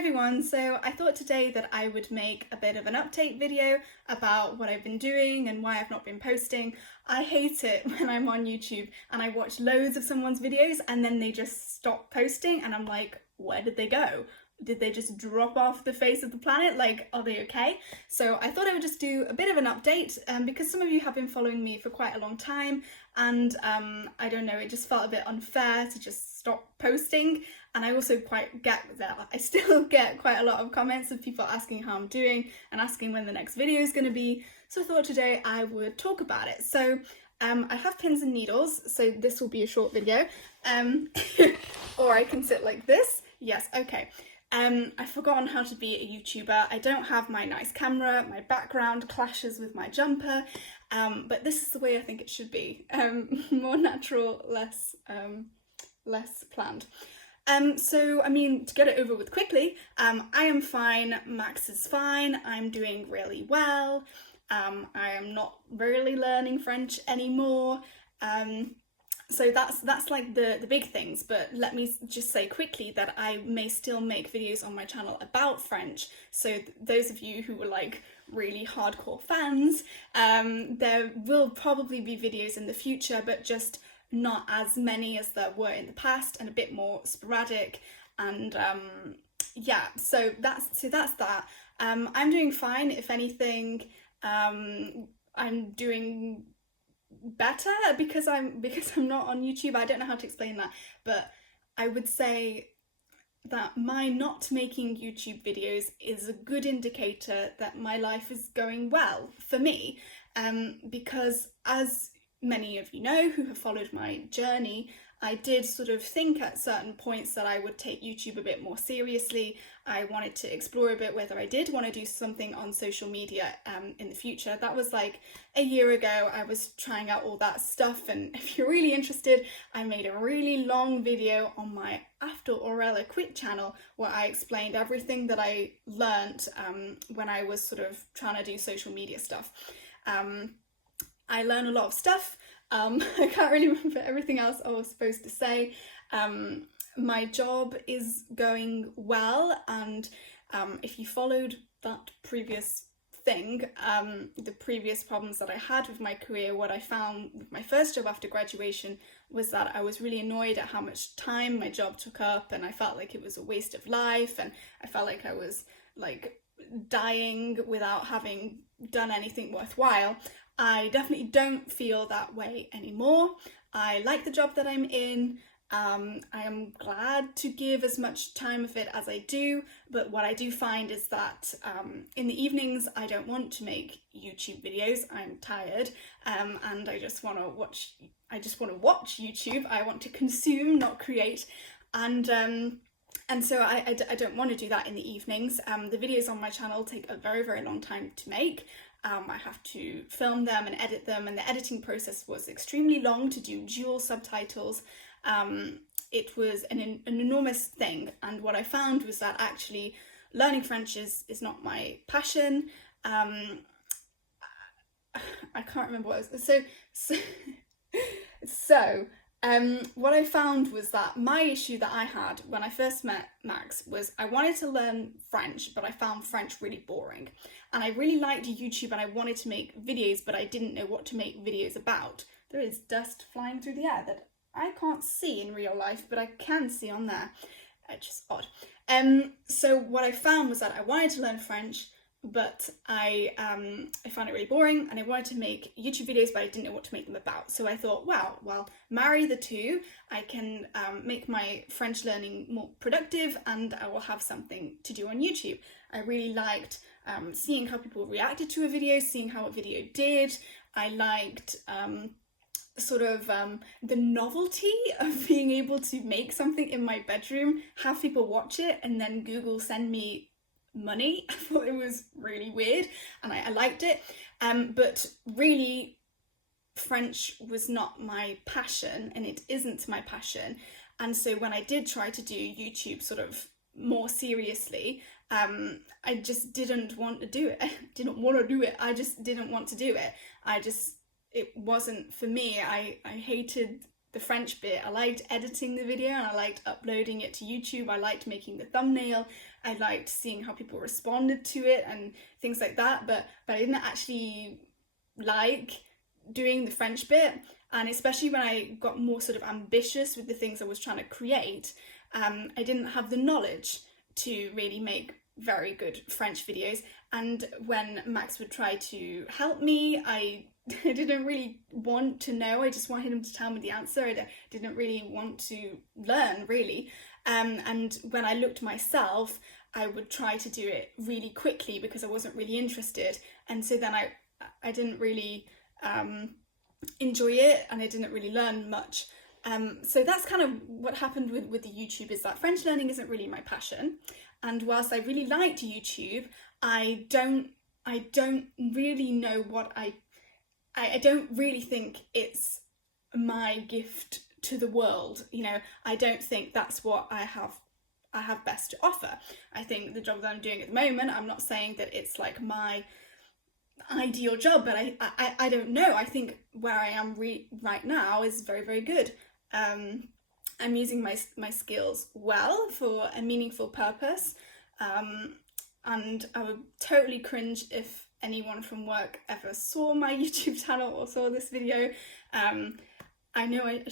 everyone, so I thought today that I would make a bit of an update video about what I've been doing and why I've not been posting. I hate it when I'm on YouTube and I watch loads of someone's videos and then they just stop posting and I'm like, where did they go? Did they just drop off the face of the planet? Like, are they okay? So I thought I would just do a bit of an update because some of you have been following me for quite a long time and I don't know, it just felt a bit unfair to just stop posting. And I also I still get quite a lot of comments of people asking how I'm doing and asking when the next video is going to be. So I thought today I would talk about it. So I have pins and needles, so this will be a short video. Or I can sit like this. Yes, okay. I've forgotten how to be a YouTuber. I don't have my nice camera, my background clashes with my jumper, but this is the way I think it should be. More natural, less planned. So, I mean, to get it over with quickly, I am fine, Max is fine, I'm doing really well, I am not really learning French anymore, so that's like the big things, but let me just say quickly that I may still make videos on my channel about French, so those of you who were like really hardcore fans, there will probably be videos in the future, but just not as many as there were in the past and a bit more sporadic, and yeah, so that's that. I'm doing fine. If anything, I'm doing better because I'm not on YouTube. I don't know how to explain that, but I would say that my not making YouTube videos is a good indicator that my life is going well for me, because as many of you know who have followed my journey, I did sort of think at certain points that I would take YouTube a bit more seriously. I wanted to explore a bit whether I did want to do something on social media in the future. That was like a year ago. I was trying out all that stuff, and if you're really interested, I made a really long video on my After Aurella Quit channel where I explained everything that I learnt when I was sort of trying to do social media stuff. I learned a lot of stuff. I can't really remember everything else I was supposed to say. My job is going well, and if you followed that previous thing, the previous problems that I had with my career, what I found with my first job after graduation was that I was really annoyed at how much time my job took up, and I felt like it was a waste of life, and I felt like I was like dying without having done anything worthwhile. I definitely don't feel that way anymore. I like the job that I'm in. I am glad to give as much time of it as I do, but what I do find is that in the evenings I don't want to make YouTube videos. I'm tired, and I just want to watch YouTube. I want to consume, not create, and so I don't want to do that in the evenings. The videos on my channel take a very, very long time to make. I have to film them and edit them, and the editing process was extremely long to do dual subtitles. It was an enormous thing, and what I found was that actually learning French is not my passion. I can't remember what it was. So what I found was that my issue that I had when I first met Max was I wanted to learn French, but I found French really boring. And I really liked YouTube and I wanted to make videos, but I didn't know what to make videos about. There is dust flying through the air that I can't see in real life, but I can see on there. It's just odd. So what I found was that I wanted to learn French, but I found it really boring, and I wanted to make YouTube videos, but I didn't know what to make them about. So I thought, wow, well, marry the two. I can make my French learning more productive, and I will have something to do on YouTube. I really liked seeing how people reacted to a video, seeing how a video did. I liked the novelty of being able to make something in my bedroom, have people watch it, and then Google send me money. I thought it was really weird, and I liked it, but really French was not my passion, and it isn't my passion. And so when I did try to do YouTube sort of more seriously, I just didn't want to do it. I just didn't want to do it. It wasn't for me. I hated the French bit. I liked editing the video and I liked uploading it to YouTube. I liked making the thumbnail. I liked seeing how people responded to it and things like that, but I didn't actually like doing the French bit. And especially when I got more sort of ambitious with the things I was trying to create, I didn't have the knowledge to really make very good French videos. And when Max would try to help me, I didn't really want to know. I just wanted him to tell me the answer. I didn't really want to learn, really. And when I looked myself, I would try to do it really quickly because I wasn't really interested. And so then I didn't really enjoy it, and I didn't really learn much. So that's kind of what happened with the YouTube, is that French learning isn't really my passion. And whilst I really liked YouTube, I don't really know what I don't really think it's my gift to the world. You know, I don't think that's what I have best to offer. I think the job that I'm doing at the moment, I'm not saying that it's like my ideal job, but I don't know. I think where I am right now is very, very good. I'm using my skills well for a meaningful purpose, and I would totally cringe if anyone from work ever saw my YouTube channel or saw this video. I know I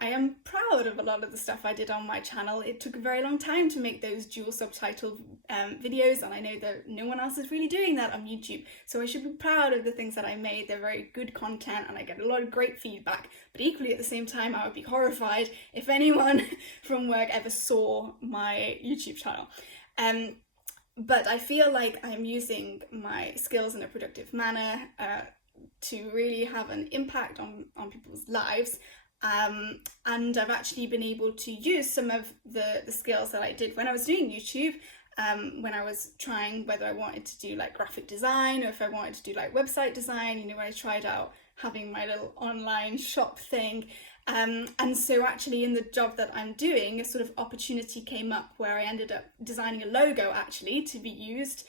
am proud of a lot of the stuff I did on my channel. It took a very long time to make those dual subtitled videos, and I know that no one else is really doing that on YouTube. So I should be proud of the things that I made. They're very good content and I get a lot of great feedback. But equally at the same time, I would be horrified if anyone from work ever saw my YouTube channel. But I feel like I'm using my skills in a productive manner to really have an impact on people's lives, and I've actually been able to use some of the skills that I did when I was doing YouTube, when I was trying whether I wanted to do like graphic design or if I wanted to do like website design, you know, when I tried out having my little online shop thing. And so actually in the job that I'm doing, a sort of opportunity came up where I ended up designing a logo actually to be used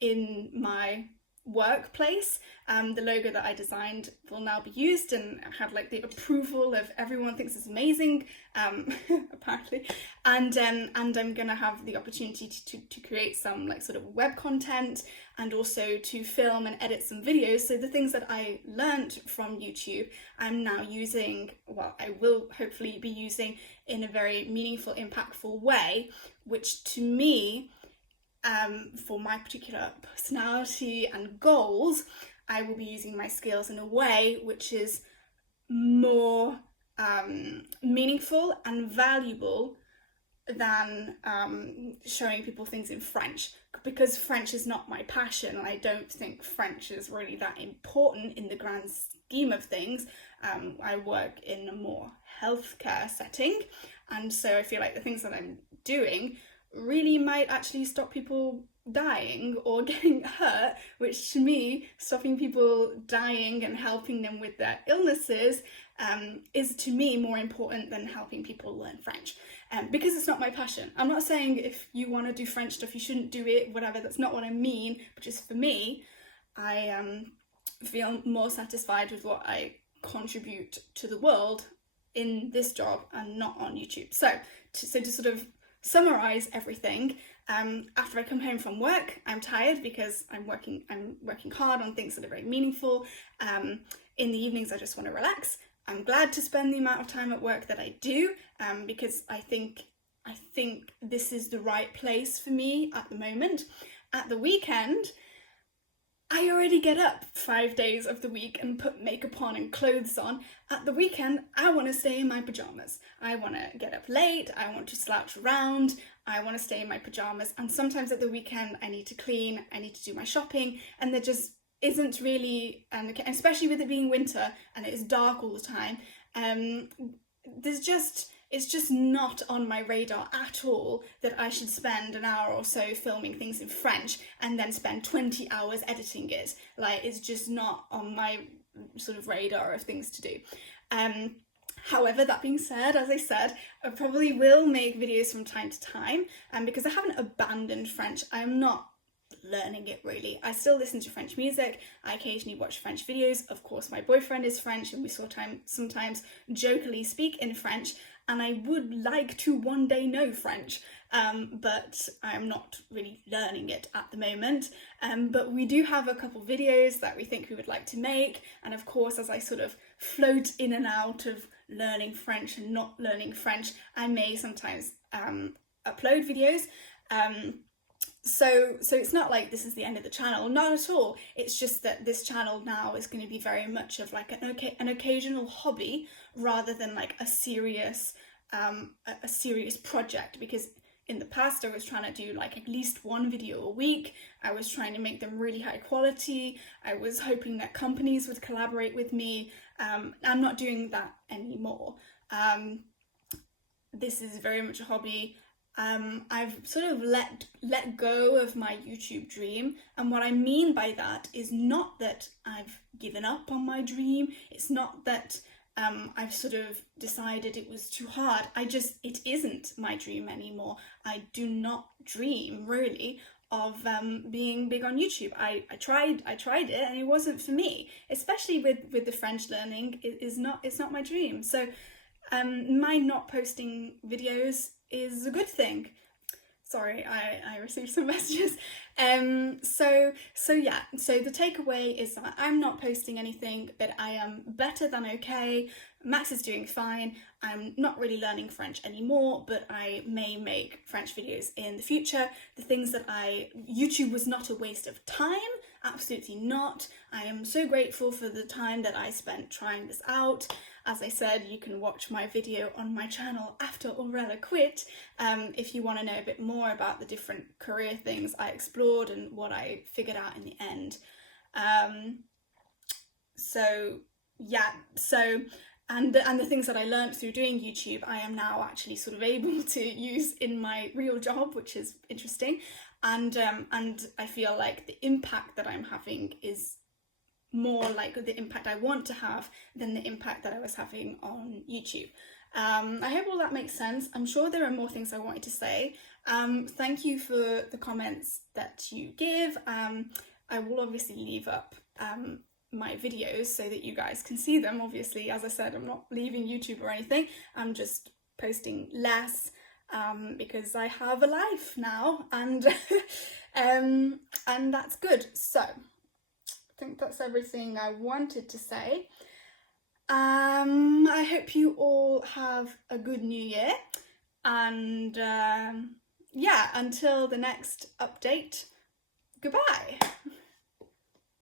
in my workplace. The logo that I designed will now be used and have like the approval of everyone. Thinks it's amazing, apparently, and I'm gonna have the opportunity to create some like sort of web content and also to film and edit some videos. So the things that I learned from YouTube, I'm now using, well, I will hopefully be using in a very meaningful, impactful way, which to me, for my particular personality and goals, I will be using my skills in a way which is more meaningful and valuable than showing people things in French, because French is not my passion, and I don't think French is really that important in the grand scheme of things. I work in a more healthcare setting, and so I feel like the things that I'm doing really might actually stop people dying or getting hurt, which to me, stopping people dying and helping them with their illnesses is to me more important than helping people learn French, because it's not my passion. I'm not saying if you want to do French stuff you shouldn't do it, whatever, that's not what I mean, but just for me, I feel more satisfied with what I contribute to the world in this job and not on YouTube. So to sort of summarize everything, after I come home from work, I'm tired because I'm working hard on things that are very meaningful. In the evenings I just want to relax. I'm glad to spend the amount of time at work that I do, because I think this is the right place for me at the moment. At the weekend, I already get up 5 days of the week and put makeup on and clothes on. At the weekend, I want to stay in my pajamas. I want to get up late, I want to slouch around, I want to stay in my pajamas. And sometimes at the weekend, I need to clean, I need to do my shopping, and there just isn't really, especially with it being winter and it is dark all the time, it's just not on my radar at all that I should spend an hour or so filming things in French and then spend 20 hours editing it. Like, it's just not on my sort of radar of things to do. However, that being said, as I said, I probably will make videos from time to time, because I haven't abandoned French. I'm not learning it really. I still listen to French music, I occasionally watch French videos. Of course, my boyfriend is French and we sometimes jokingly speak in French, and I would like to one day know French, but I'm not really learning it at the moment. But we do have a couple videos that we think we would like to make, and of course, as I sort of float in and out of learning French and not learning French, I may sometimes upload videos. So it's not like this is the end of the channel, not at all. It's just that this channel now is going to be very much of like an occasional hobby rather than like a serious project, because in the past I was trying to do like at least one video a week. I was trying to make them really high quality. I was hoping that companies would collaborate with me. I'm not doing that anymore. This is very much a hobby. I've sort of let go of my YouTube dream, and what I mean by that is not that I've given up on my dream. It's not that I've sort of decided it was too hard. It isn't my dream anymore. I do not dream really of being big on YouTube. I tried it and it wasn't for me, especially with the French learning. It's not my dream. So my not posting videos is a good thing. Sorry, I received some messages. So the takeaway is that I'm not posting anything, but I am better than okay. Max is doing fine. I'm not really learning French anymore, but I may make French videos in the future. The things that YouTube was not a waste of time, absolutely not. I am so grateful for the time that I spent trying this out. As I said, you can watch my video on my channel after Aurella quit if you want to know a bit more about the different career things I explored and what I figured out in the end. And the things that I learned through doing YouTube, I am now actually sort of able to use in my real job, which is interesting. And I feel like the impact that I'm having is more like the impact I want to have than the impact that I was having on YouTube. I hope all that makes sense. I'm sure there are more things I wanted to say. Thank you for the comments that you give. I will obviously leave up my videos so that you guys can see them. Obviously, as I said, I'm not leaving YouTube or anything. I'm just posting less because I have a life now, and and that's good. So I think that's everything I wanted to say. I hope you all have a good new year, and yeah, until the next update, goodbye.